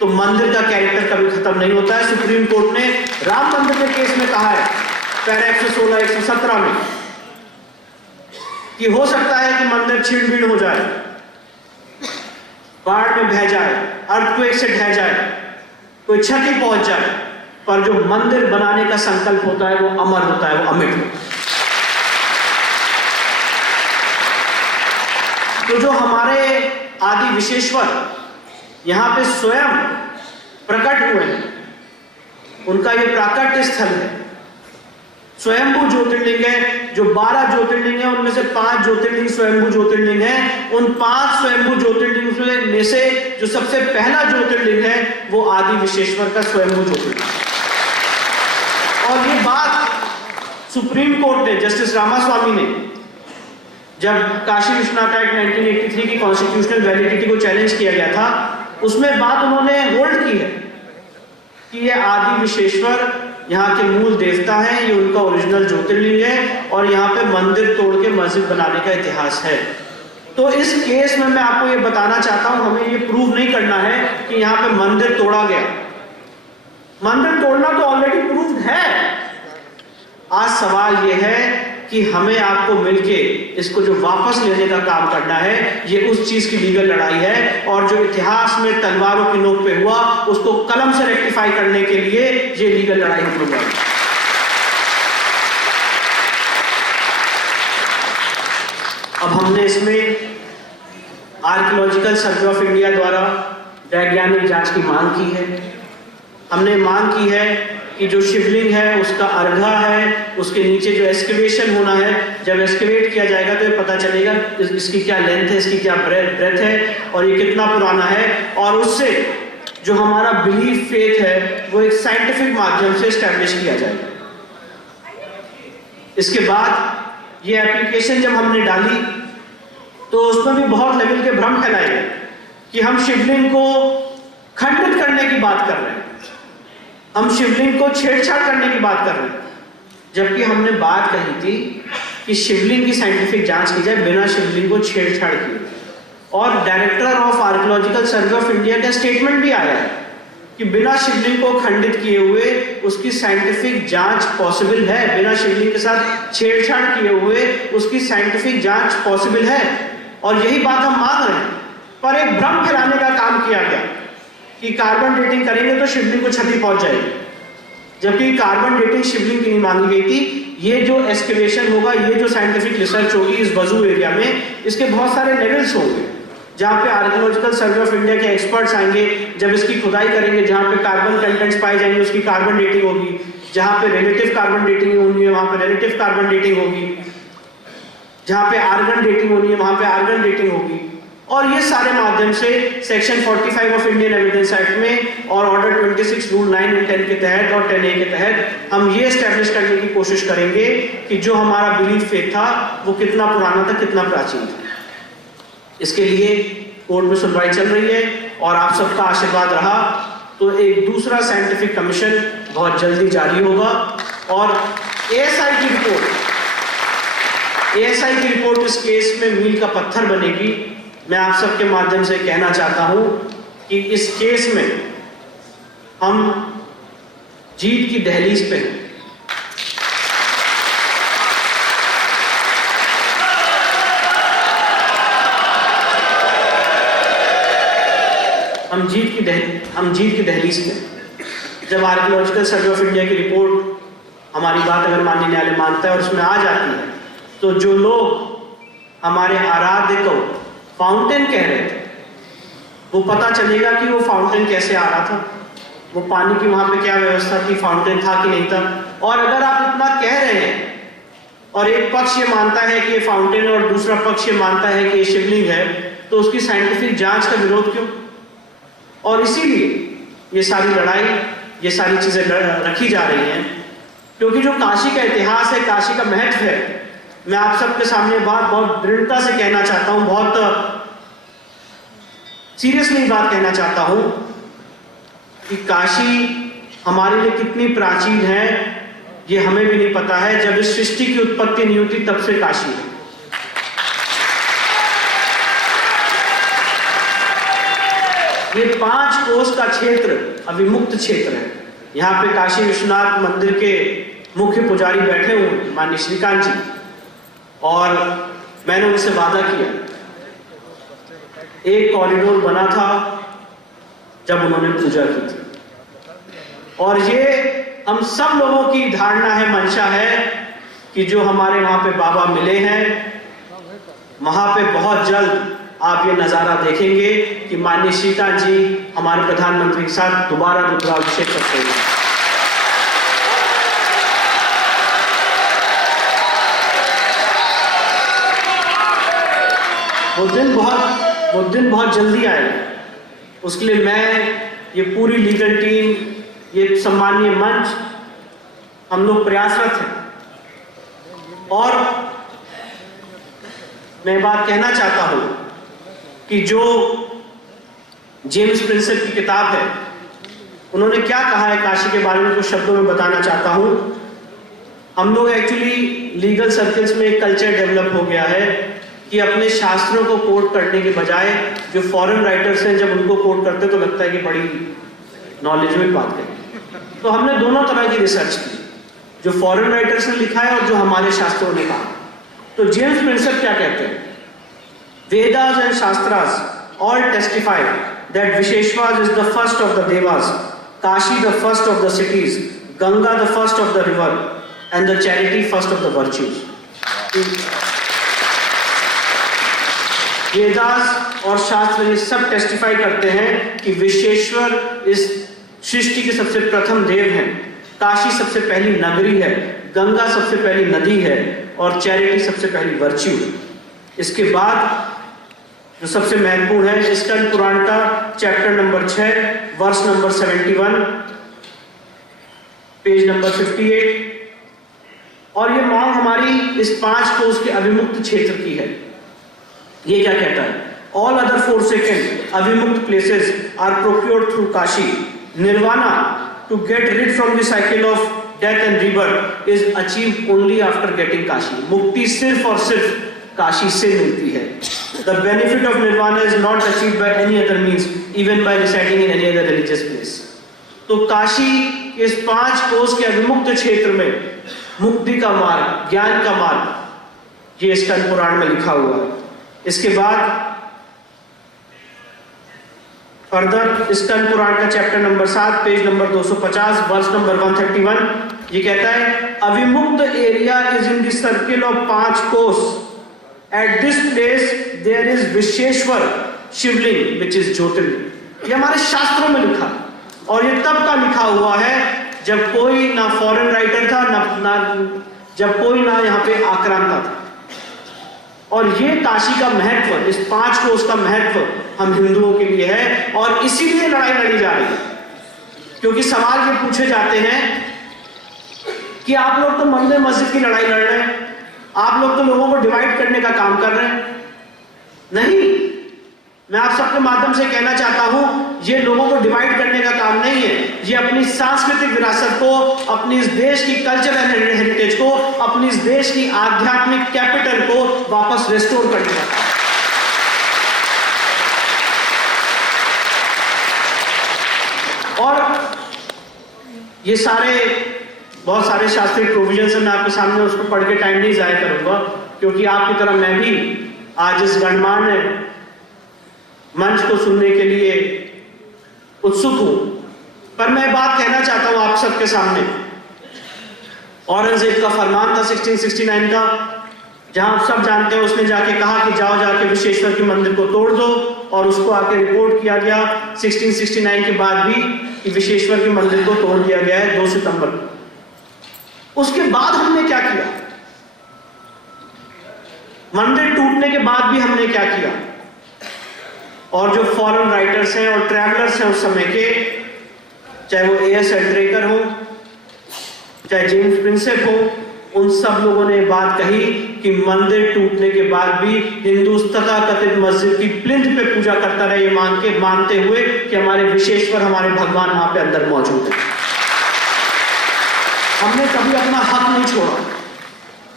तो मंदिर का कैरेक्टर कभी खत्म नहीं होता है। सुप्रीम कोर्ट ने राम मंदिर के केस में कहा है पैरा 116 117 में कि हो सकता है कि मंदिर छीन-बीन हो जाए, बाढ़ में बह जाए, अर्थक्वेक से ढह जाए, कोई क्षति पहुंच जाए, पर जो मंदिर बनाने का संकल्प होता है वो अमर होता है, वो अमिट होता है। तो जो हमारे आदि विशेश्वर यहां पे स्वयं प्रकट हुए हैं, उनका ये प्राकट्य स्थल है, स्वयंभू ज्योतिर्लिंग है। जो 12 ज्योतिर्लिंग है उनमें से 5 ज्योतिर्लिंग स्वयंभू ज्योतिर्लिंग है। उन 5 स्वयंभू ज्योतिर्लिंग में से जो सबसे पहला ज्योतिर्लिंग है वो आदि विशेश्वर का स्वयंभू ज्योतिर्लिंग। और ये बात सुप्रीम कोर्ट ने, जस्टिस रामास्वामी ने, जब काशी विश्वनाथ एक्ट 1983 की कॉन्स्टिट्यूशनल वैलिडिटी को चैलेंज किया गया था, उसमें बात उन्होंने होल्ड की है कि ये आदि विशेश्वर यहाँ के मूल देवता हैं, ये उनका ओरिजिनल ज्योतिर्लिंग है और यहाँ पे मंदिर तोड़ के मस्जिद बनाने का इतिहास है। तो इस केस में मैं आपको ये बताना चाहता हूँ, हमें ये प्रूव नहीं करना है कि यहाँ पे मंदिर तोड़ा गया। मंदिर तोड़ना तो ऑलरेडी प्रूव्ड है। आज सवाल ये है कि हमें आपको मिलके इसको जो वापस लेने का काम करना है, ये उस चीज की लीगल लड़ाई है और जो इतिहास में तलवारों की नोक पे हुआ उसको कलम से रेक्टिफाई करने के लिए ये लीगल लड़ाई हम लोग लड़ेंगे। अब हमने इसमें आर्कियोलॉजिकल सर्वे ऑफ इंडिया द्वारा वैज्ञानिक जांच की मांग की है। हमने मांग की है कि जो शिवलिंग है उसका अर्घा है, उसके नीचे जो एक्सकेवेशन होना है, जब एक्सकेवेट किया जाएगा तो ये पता चलेगा इसकी क्या लेंथ है, इसकी क्या ब्रेथ है और ये कितना पुराना है। और उससे जो हमारा बिलीफ फेथ है वो एक साइंटिफिक माध्यम से एस्टैब्लिश किया जाएगा। इसके बाद ये एप्लीकेशन जब हमने डाली तो उसमें भी बहुत लेवल के भ्रम फैलाए गए कि हम शिवलिंग को खंडित करने की बात कर रहे हैं, हम शिवलिंग को छेड़छाड़ करने की बात कर रहे हैं, जबकि हमने बात कही थी कि शिवलिंग की साइंटिफिक जांच की जाए बिना शिवलिंग को छेड़छाड़ किए। और director of archaeological survey of India का स्टेटमेंट भी आया है कि बिना शिवलिंग को खंडित किए हुए उसकी साइंटिफिक जांच पॉसिबल है, बिना शिवलिंग के साथ छेड़छाड़ किए हुए उसकी साइंटिफिक जांच पॉसिबल है। और यही बात हम मांग रहे हैं, पर एक भ्रम फैलाने का काम किया गया कि कार्बन डेटिंग करेंगे तो शिवलिंग को क्षति पहुंच जाएगी, जबकि कार्बन डेटिंग शिवलिंग की नहीं मांगी गई थी। ये जो एक्सकेवेशन होगा, ये जो साइंटिफिक रिसर्च होगी इस वजू एरिया में, इसके बहुत सारे लेवल्स होंगे जहाँ पे आर्कियोलॉजिकल सर्वे ऑफ इंडिया के एक्सपर्ट्स आएंगे, जब इसकी खुदाई करेंगे, जहाँ पे कार्बन कंटेंट्स पाए जाएंगे उसकी कार्बन डेटिंग होगी, जहाँ पे रिलेटिव कार्बन डेटिंग होनी है वहाँ पे रिलेटिव कार्बन डेटिंग होगी, जहाँ पे आर्गन डेटिंग होनी है वहाँ पे आर्गन डेटिंग होगी। और ये सारे माध्यम से section 45 of Indian evidence act में और ऑर्डर 26 रूल 9 एंड 10 के तहत और 10A के तहत हम ये एस्टैब्लिश करने की कोशिश करेंगे कि जो हमारा बिलीफ फेथ था वो कितना पुराना था, कितना प्राचीन था। इसके लिए कोर्ट में सुनवाई चल रही है और आप सबका आशीर्वाद रहा तो एक दूसरा साइंटिफिक कमीशन बहुत जल्दी जारी होगा और ASI की रिपोर्ट इस केस में मील का पत्थर बनेगी। मैं आप सबके माध्यम से कहना चाहता हूं कि इस केस में हम जीत की दहलीज पे हैं। हम जीत की दहलीज पे। जब आर्कियोलॉजिकल सर्वे ऑफ इंडिया की रिपोर्ट हमारी बात अगर माननीय न्यायालय मानता है और उसमें आ जाती है, तो जो लोग हमारे आराध्य को फाउंटेन कह रहे थे, वो पता चलेगा कि वो फाउंटेन कैसे आ रहा था, वो पानी की वहां पे क्या व्यवस्था थी, फाउंटेन था कि नहीं था। और अगर आप इतना कह रहे हैं और एक पक्ष ये मानता है कि ये फाउंटेन और दूसरा पक्ष ये मानता है कि ये शिवलिंग है, तो उसकी साइंटिफिक जांच का विरोध क्यों? और इसीलिए ये सारी लड़ाई, ये सारी चीजें रखी जा रही हैं, क्योंकि जो काशी का इतिहास है, काशी का महत्व है, मैं आप सबके सामने बात बहुत दृढ़ता से कहना चाहता हूं, बहुत सीरियसली बात कहना चाहता हूं कि काशी हमारे लिए कितनी प्राचीन है ये हमें भी नहीं पता है। जब इस सृष्टि की उत्पत्ति नहीं हुई तब से काशी है। ये 5 कोस का क्षेत्र अविमुक्त क्षेत्र है। यहाँ पे काशी विश्वनाथ मंदिर के मुख्य पुजारी बैठे हुए माननीय श्रीकांत जी, और मैंने उनसे वादा किया, एक कॉरिडोर बना था जब उन्होंने पूजा की थी, और ये हम सब लोगों की धारणा है, मंशा है कि जो हमारे वहां पे बाबा मिले हैं, वहां पे बहुत जल्द आप ये नजारा देखेंगे कि माननीय श्रीकांत जी हमारे प्रधानमंत्री के साथ दोबारा रुद्राभिषेक करते हैं। वो दिन बहुत जल्दी आएगा। उसके लिए मैं, ये पूरी लीगल टीम, ये सम्मानीय मंच, हम लोग प्रयासरत हैं। और मैं बात कहना चाहता हूं कि जो जेम्स प्रिंसेप की किताब है, उन्होंने क्या कहा है काशी के बारे में, कुछ शब्दों में बताना चाहता हूं। हम लोग एक्चुअली लीगल सर्कल्स में एक कल्चर डेवलप हो गया है कि अपने शास्त्रों को कोट करने के बजाय जो फॉरेन राइटर्स हैं, जब उनको कोट करते तो लगता है कि बड़ी नॉलेजेबल बात करें। तो हमने दोनों तरह की रिसर्च की, जो फॉरेन राइटर्स ने लिखा है और जो हमारे शास्त्रों ने कहा। तो जेम्स प्रिंसेप क्या कहते हैं? Vedas and Shastras all testify that Visheshwas is the first of the Devas, Kashi the first of the cities, Ganga the first of the river, and the charity first of the virtues. Vedas और शास्त्र ये सब testify करते हैं कि विश्वेश्वर इस सृष्टि के सबसे प्रथम देव हैं, काशी सबसे पहली नगरी है, गंगा सबसे पहली नदी है, और चैरिटी सबसे पहली वर्च्यू है। इसके बाद जो सबसे महत्वपूर्ण है, स्कंद पुराण का चैप्टर नंबर 6 वर्ष नंबर 71 पेज नंबर 58, और ये मांग हमारी इस 5 कोस के अविमुक्त क्षेत्र की है। ये क्या कहता है? ऑल अदर forsaken अविमुक्त places are procured through Kashi. Nirvana to get rid from the cycle of death and rebirth is achieved only after getting Kashi. मुक्ति सिर्फ और सिर्फ काशी से मिलती है। The benefit of nirvana is not achieved by any other means, even by residing in any other religious place। तो काशी इस 5 कोस के अविमुक्त क्षेत्र में मुक्ति का मार्ग, ज्ञान का मार्ग, ये स्कंद पुराण में लिखा हुआ है। इसके बाद फर्दर स्कंद पुराण का चैप्टर नंबर 7 पेज नंबर 250 वर्ष नंबर 131 ये कहता है, अविमुक्त area is in the circle of 5 कोस। At this place there is Vishweshwar Shivling which is Jyotirlinga. ये हमारे शास्त्रों में लिखा, और ये तब का लिखा हुआ है जब कोई ना फॉरेन राइटर था, जब कोई ना यहाँ पे आक्रांता था। और ये काशी का महत्व, इस 5 कोस का महत्व हम हिंदुओं के लिए है, और इसीलिए लड़ाई लड़ी जा रही है। क्योंकि सवाल ये पूछे जाते हैं कि आप लोग तो मंदिर मस्जिद की लड़ाई लड़ रहे हैं, आप लोग तो लोगों को डिवाइड करने का काम कर रहे हैं। नहीं, मैं आप सबके माध्यम से कहना चाहता हूं, ये लोगों को डिवाइड करने का काम नहीं है, ये अपनी सांस्कृतिक विरासत को, अपनी इस देश की कल्चरल हेरिटेज को, अपनी इस देश की आध्यात्मिक कैपिटल को वापस रिस्टोर करने का काम। और ये बहुत सारे शास्त्रीय प्रोविजन है, मैं आपके सामने उसको पढ़ के टाइम नहीं जाया करूंगा, क्योंकि आपकी तरह मैं भी आज इस गणमान्य मंच को सुनने के लिए उत्सुक हूं। पर मैं बात कहना चाहता हूं आप सबके सामने। औरंगजेब का फरमान था 1669 का, जहां आप सब जानते हैं उसने जाके कहा कि जाओ जाके विश्वेश्वर के मंदिर को तोड़ दो, और उसको आके रिपोर्ट किया गया 1669 के बाद भी कि विश्वेश्वर के मंदिर को तोड़ दिया गया है 2 सितंबर को। उसके बाद हमने क्या किया? मंदिर टूटने के बाद भी हमने क्या किया? और जो फॉरेन राइटर्स हैं और ट्रैवलर्स हैं उस समय के, चाहे वो A.S. एल्ड्रेकर हो, चाहे जेम्स प्रिंसेप हो, उन सब लोगों ने बात कही कि मंदिर टूटने के बाद भी हिंदू तथाकथित मस्जिद की प्लिंथ पे पूजा करता रहे, ये मानते हुए कि हमारे विश्वेश्वर, हमारे भगवान वहां पे अंदर मौजूद है। हमने कभी अपना हक नहीं छोड़ा।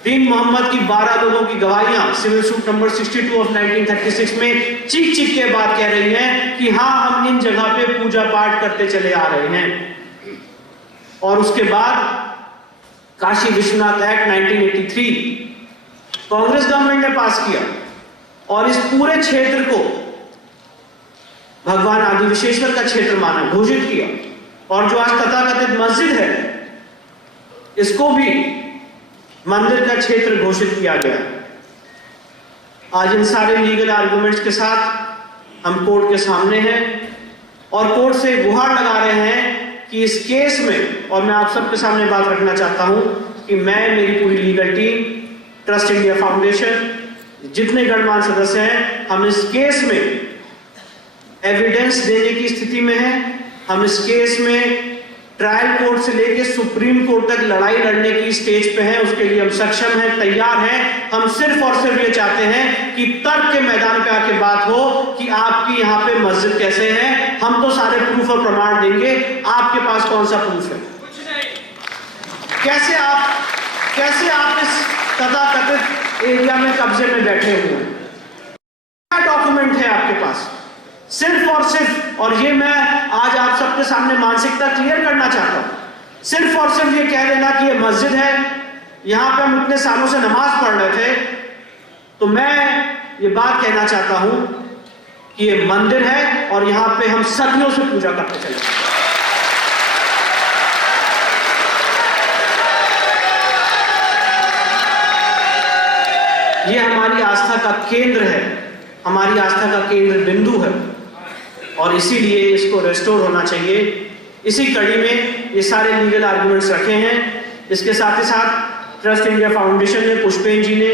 दीन मोहम्मद की 12 लोगों की गवाहियां सिविल सूट नंबर 62 ऑफ 1936 में चीख चीख के बात कह रही हैं कि हाँ, हम इन जगह पे पूजा पाठ करते चले आ रहे हैं। और उसके बाद काशी विश्वनाथ एक्ट 1983 कांग्रेस गवर्नमेंट ने पास किया, और इस पूरे क्षेत्र को भगवान आदि विश्वेश्वर का क्षेत्र माना, घोषित किया। और जो आज तथाकथित मस्जिद है, इसको भी मंदिर का क्षेत्र घोषित किया गया। आज इन सारे लीगल आर्गुमेंट्स के साथ हम कोर्ट के सामने हैं, और कोर्ट से गुहार लगा रहे हैं कि इस केस में, और मैं आप सबके सामने बात रखना चाहता हूं कि मैं, मेरी पूरी legal team, trust India foundation, जितने गणमान्य सदस्य हैं, हम इस केस में एविडेंस देने की स्थिति में हैं। हम इस केस में ट्रायल कोर्ट से लेकर सुप्रीम कोर्ट तक लड़ाई लड़ने की स्टेज पे हैं। उसके लिए हम सक्षम हैं, तैयार हैं। हम सिर्फ और सिर्फ ये चाहते हैं कि तर्क के मैदान पे आके बात हो कि आपकी यहाँ पे मस्जिद कैसे है। हम तो सारे प्रूफ और प्रमाण देंगे, आपके पास कौन सा प्रूफ है? कैसे आप इस तथाकथित एरिया में कब्जे में बैठे हुए हैं? क्या डॉक्यूमेंट है आपके पास? सिर्फ और सिर्फ, और ये मैं आज आप सबके सामने मानसिकता क्लियर करना चाहता हूं, सिर्फ और सिर्फ ये कह देना कि ये मस्जिद है, यहां पे हम इतने सालों से नमाज पढ़ रहे थे, तो मैं ये बात कहना चाहता हूं कि ये मंदिर है और यहां पे हम सदियों से पूजा करते चले। ये हमारी आस्था का केंद्र है, हमारी आस्था का केंद्र बिंदु है, और इसीलिए इसको रेस्टोर होना चाहिए। इसी कड़ी में ये सारे लीगल आर्गुमेंट्स रखे हैं। इसके साथ ही साथ ट्रस्ट इंडिया फाउंडेशन ने, पुष्पेन जी ने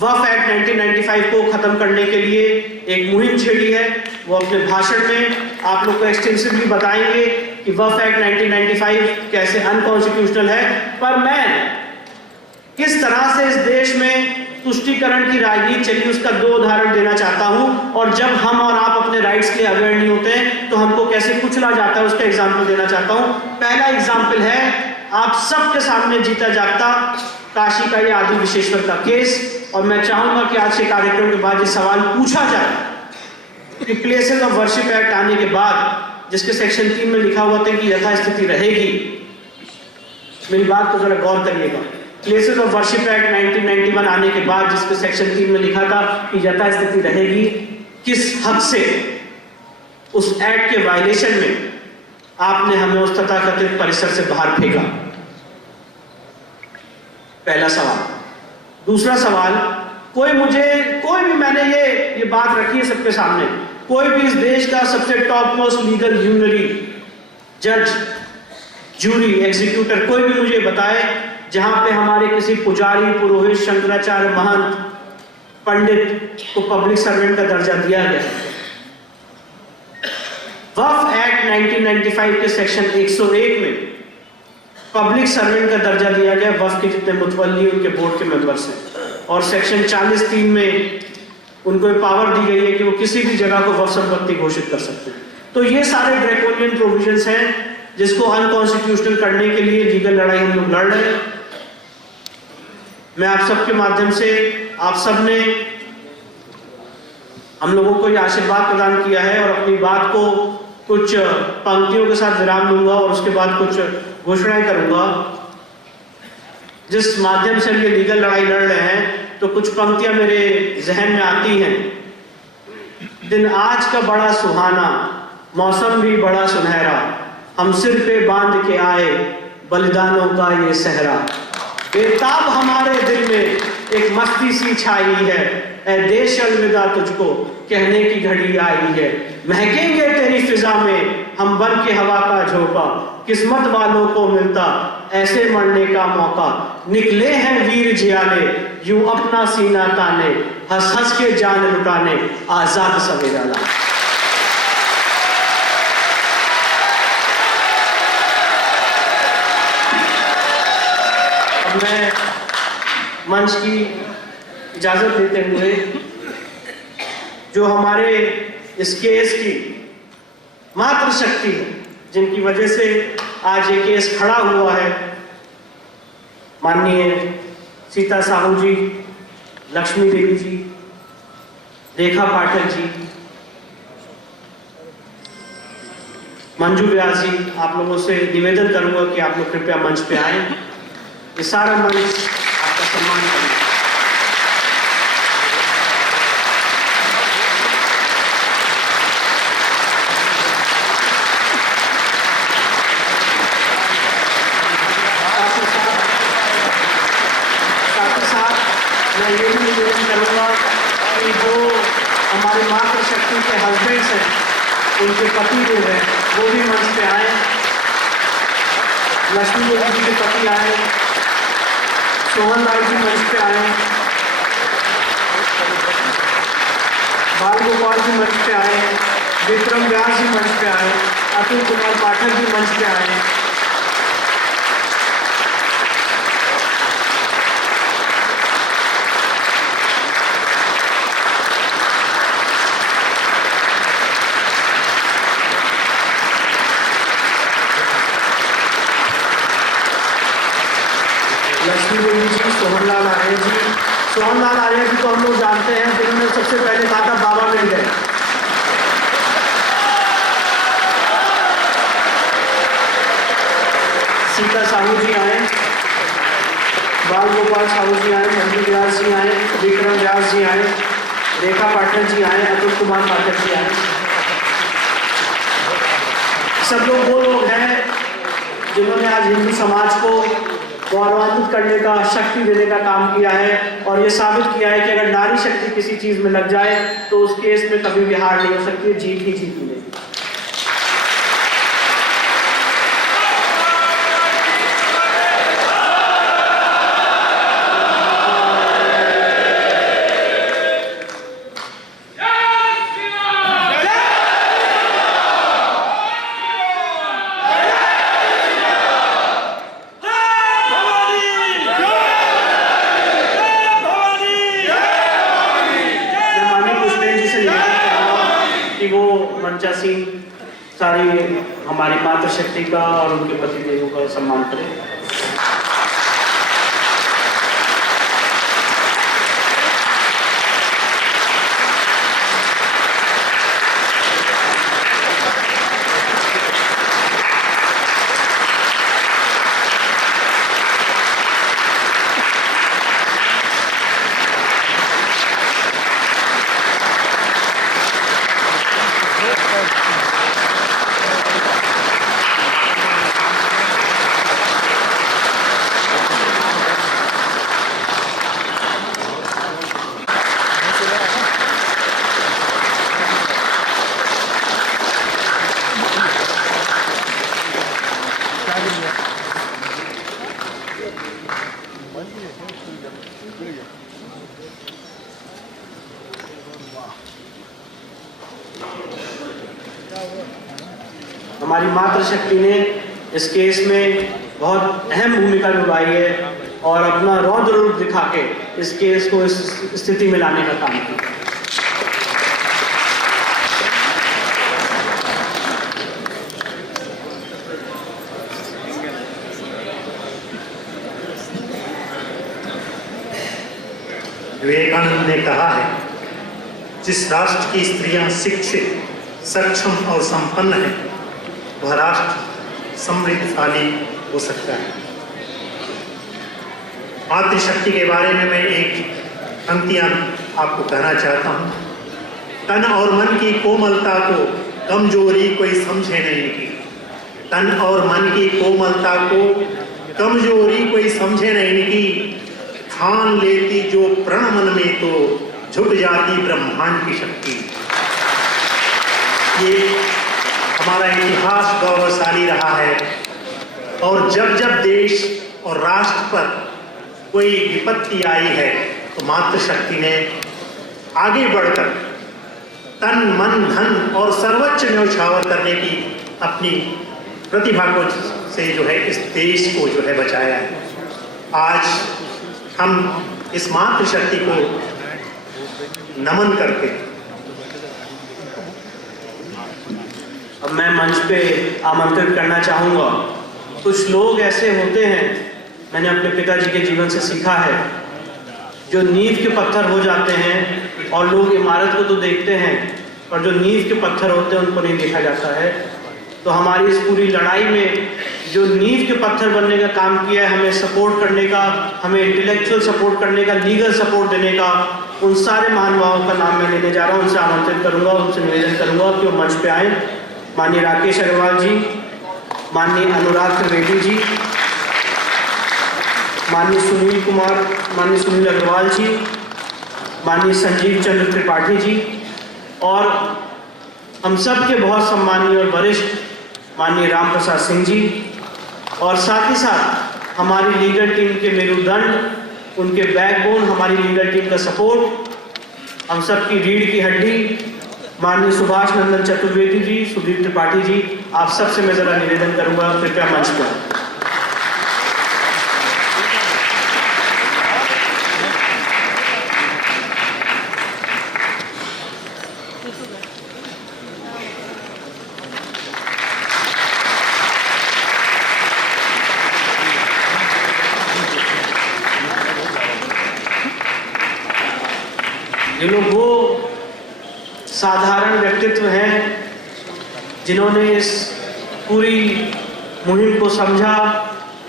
वक्फ एक्ट 1995 को खत्म करने के लिए एक मुहिम छेड़ी है। वो अपने भाषण में आप लोग को एक्सटेंसिवली बताएंगे कि वक्फ एक्ट 1995 कैसे अनकॉन्स्टिट्यूशनल है। पर मैं किस तरह से इस देश में तुष्टीकरण की राजनीति चली, उसका 2 उदाहरण देना चाहता हूं। और जब हम और आप अपने राइट्स के लिए अवेयर नहीं होते हैं तो हमको कैसे कुचला जाता है, उसका एग्जाम्पल देना चाहता हूं। पहला एग्जाम्पल है आप सबके सामने जीता जागता काशी का ये आदि विश्वेश्वर का केस। और मैं चाहूंगा कि आज के कार्यक्रम के बाद ये सवाल पूछा जाए कि प्लेसेस ऑफ वर्शिप एक्ट आने के बाद, जिसके सेक्शन 3 में लिखा हुआ था कि यथास्थिति रहेगी, मेरी बात को जरा गौर करिएगा। प्लेसेस ऑफ वर्शिप एक्ट 1991 आने के बाद, जिसके सेक्शन 3 में लिखा था कि यथास्थिति रहेगी, किस हद से उस एक्ट के वायलेशन में आपने हमें उस तथाकथित परिसर से बाहर फेंका? पहला सवाल। दूसरा सवाल, कोई भी, मैंने ये बात रखी है सबके सामने, कोई भी इस देश का सबसे टॉप मोस्ट लीगल यूनरी, जज, जूरी, एग्जीक्यूटर, कोई भी मुझे बताए जहां पे हमारे किसी पुजारी, पुरोहित, शंकराचार्य, महंत, पंडित को पब्लिक सर्वेंट का दर्जा दिया गया। वक्फ एक्ट 1995 के सेक्शन 101 में पब्लिक सर्वेंट का दर्जा दिया गया वक्फ के जितने मुतवल्ली उनके बोर्ड के मेंबर्स हैं। और सेक्शन 40(3) में उनको पावर दी गई है कि वो किसी भी जगह को वक्फ संपत्ति घोषित कर सकते हैं। तो ये सारे ड्रैकोनियन प्रोविजंस हैं जिसको अनकॉन्स्टिट्यूशनल करने के लिए लीगल लड़ाई हम लोग लड़ रहे हैं। मैं आप सबके माध्यम से, आप सब ने हम लोगों को ये आशीर्वाद प्रदान किया है और अपनी बात को कुछ पंक्तियों के साथ विराम दूंगा और उसके बाद कुछ घोषणाएं करूंगा। जिस माध्यम से हम ये लीगल लड़ाई लड़ रहे हैं तो कुछ पंक्तियां मेरे जहन में आती हैं। दिन आज का बड़ा सुहाना, मौसम भी बड़ा सुनहरा, हम सिर पे बांध के आए बलिदानों का ये सहरा। बेताब हमारे दिल में एक मस्ती सी छाई है, ऐ देश अलविदा तुझको कहने की घड़ी आई है। महकेंगे तेरी फिजा में हम बन के हवा का झोंका, किस्मत वालों को मिलता ऐसे मरने का मौका। निकले हैं वीर जियाले यूं अपना सीना ताने, हंस हंस के जान लुटाने आजाद सवेरा ला। अब मैं मंच की इजाजत देते हुए जो हमारे इस केस की मात्र शक्ति है, जिनकी वजह से आज ये केस खड़ा हुआ है, माननीय सीता साहू जी, लक्ष्मी देवी जी, रेखा पाठक जी, मंजू व्यास जी, आप लोगों से निवेदन करूंगा कि आप लोग कृपया मंच पे आए। ये सारा मंच आपका सम्मान करें। मैं ये भी निवेदन करूँगा कि जो हमारे मातृशक्ति के हस्बैंड्स हैं, उनके पति जो हैं वो भी मंच पे आए। लक्ष्मी देवी जी के पति आए, सोहन लाल जी मंच पे आए, बाल गोपाल जी मंच पे आए, विक्रम व्यास जी मंच पे आए, अतुल कुमार पाठक जी मंच पे आए। लक्ष्मी देवी जी, सोहनलाल आर्य जी, सोहनलाल आर्य जी को हम लोग जानते हैं, जिन्होंने सबसे पहले कहा था बाबा मिल गए। सीता साहू जी आए, बाल गोपाल साहू जी आए, मंजू व्यास जी आए, विक्रम व्यास जी आए, रेखा पाठक जी आए, अतुल कुमार पाठक जी आए। सब लोग वो लोग हैं जिन्होंने आज हिंदू समाज को गौरवान्वित करने का, शक्ति देने का काम किया है और ये साबित किया है कि अगर नारी शक्ति किसी चीज में लग जाए तो उस केस में कभी भी हार नहीं हो सकती, जीत ही जीत मिलेगी। कि वो मंचासीन सारी हमारी मातृशक्ति का और उनके पति देवों का सम्मान करें। हमारी मातृशक्ति ने इस केस में बहुत अहम भूमिका निभाई है और अपना रौद्र रूप दिखा के इस केस को इस स्थिति में लाने का काम किया। विवेकानंद ने कहा है, जिस राष्ट्र की स्त्रियां शिक्षित सक्षम और संपन्न है, वह राष्ट्र समृद्धशाली हो सकता है। मातृशक्ति के बारे में मैं एक पंक्तियां आपको कहना चाहता हूँ। तन और मन की कोमलता को कमजोरी कोई समझे नहीं की। तन और मन की कोमलता को कमजोरी कोई समझे नहीं की। ठान लेती जो प्रण मन में तो झुक जाती ब्रह्मांड की शक्ति। ये हमारा इतिहास गौरवशाली रहा है और जब जब देश और राष्ट्र पर कोई विपत्ति आई है तो मातृशक्ति ने आगे बढ़कर तन मन धन और सर्वोच्च न्यौछावर करने की अपनी प्रतिभा को से जो है इस देश को जो है बचाया है। आज हम इस मातृशक्ति को नमन करके अब मैं मंच पे आमंत्रित करना चाहूँगा। कुछ लोग ऐसे होते हैं, मैंने अपने पिताजी के जीवन से सीखा है, जो नींव के पत्थर हो जाते हैं और लोग इमारत को तो देखते हैं पर जो नींव के पत्थर होते हैं उनको नहीं देखा जाता है। तो हमारी इस पूरी लड़ाई में जो नींव के पत्थर बनने का काम किया है, हमें सपोर्ट करने का, हमें इंटेलेक्चुअल सपोर्ट करने का, लीगल सपोर्ट देने का, उन सारे महानुभावों का नाम मैं लेने जा रहा हूँ। उनसे आमंत्रित करूँगा, उनसे निवेदन करूँगा कि वो मंच पे आए। माननीय राकेश अग्रवाल जी, माननीय अनुराग त्रिवेदी जी, माननीय सुनील अग्रवाल जी, माननीय संजीव चंद्र त्रिपाठी जी और हम सब के बहुत सम्मानीय और वरिष्ठ माननीय राम प्रसाद सिंह जी और साथ ही साथ हमारी लीगल टीम के मेरुदंड, उनके बैकबोन, हमारी लीगल टीम का सपोर्ट, हम सब की रीढ़ की हड्डी माननीय सुभाष नंदन चतुर्वेदी जी, सुदीप त्रिपाठी जी, आप सबसे मैं जरा निवेदन करूंगा कृपया मंच पर। ये लोग वो साधारण व्यक्तित्व हैं जिन्होंने इस पूरी मुहिम को समझा,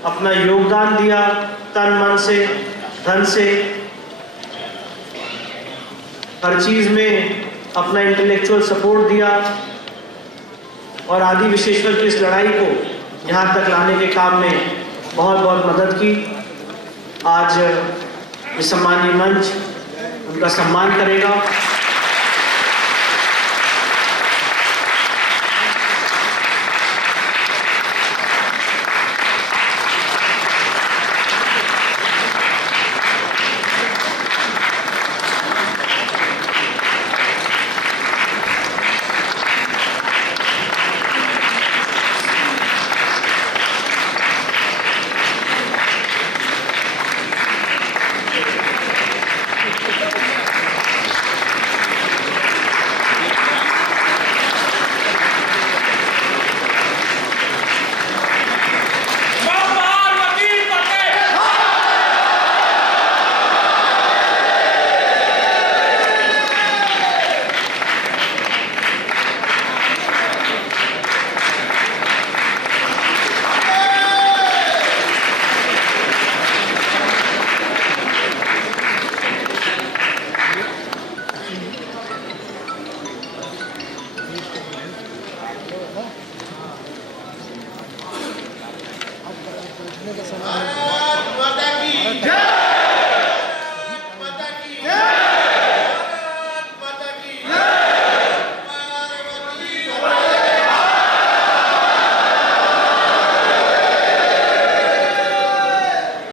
अपना योगदान दिया, तन मन से, धन से, हर चीज में अपना इंटेलेक्चुअल सपोर्ट दिया और आदि विशेषकर की इस लड़ाई को यहाँ तक लाने के काम में बहुत बहुत मदद की। आज ये सम्मानीय मंच उनका सम्मान करेगा। भारत माता की जय।